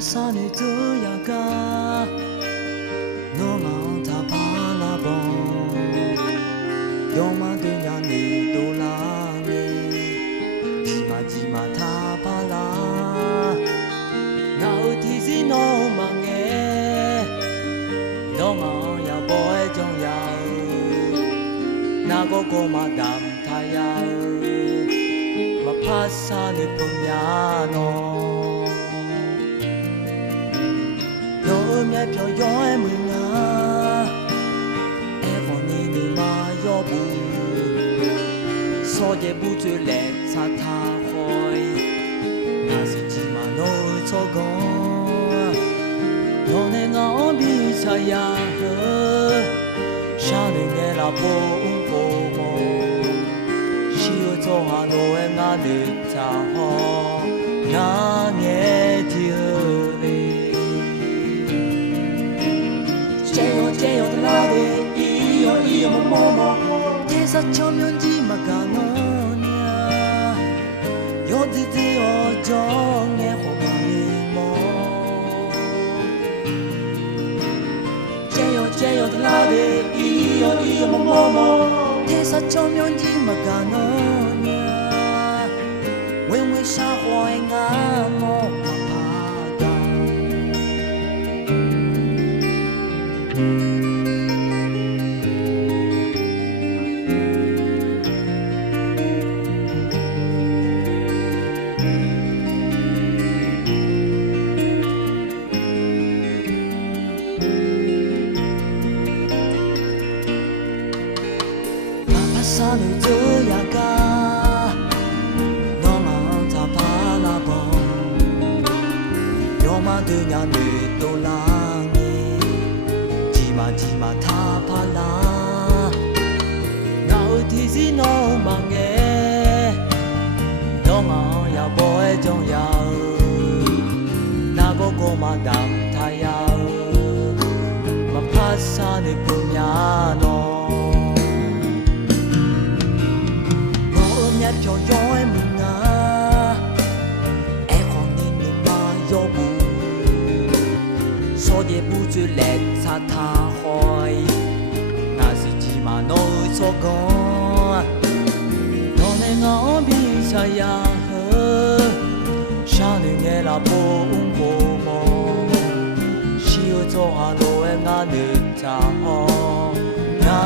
Pasane tu yaga no manta palabon Yoma dunya ni dolane Jima ta pala Na utisi no mange No ma ya boy jong ya Na go madam thaya Ma pasane punyanoမြတ်ပြောရောဲမငါအဲခေါ်နေနေမှာရောဘူးစောရဲ့ဘူးကျွလဲစာထားခေါ်ငါစီချီမှာလို့ချောကောလုံးနေငေါပြီးချရာရှာနေငယ်လာပုံပုံရှိရတော့ဟာလို့ငါနေချာဟောငါငယ်တီ제요 나데 이요 뭐뭐 대사 처면지 마가노냐 요디디오 정에 호마니 뭐 제요 나데 이요 뭐뭐 대사 처면지 마가노냐 웬웬 샤호잉아 뭐 Pasane tu yaga no manta palabon Yoma dunya ni dolangi Jima ta pala Na utisi no mange No ma ya boy jong ya Na go madam thaya Ma pasane punyanoမြတ်ပြောရောဲမငါအဲခေါ်နေနေမှာရောဘူးစောရဲ့ဘူးကျွလက်စာထားဟောငါစီချီမှာနိုးစောကောတော့နေငေါပြီးချရာရှာနေငယ်လာပုံပုံရှိရတော့ဟာလို့ငါနေချာဟောငါ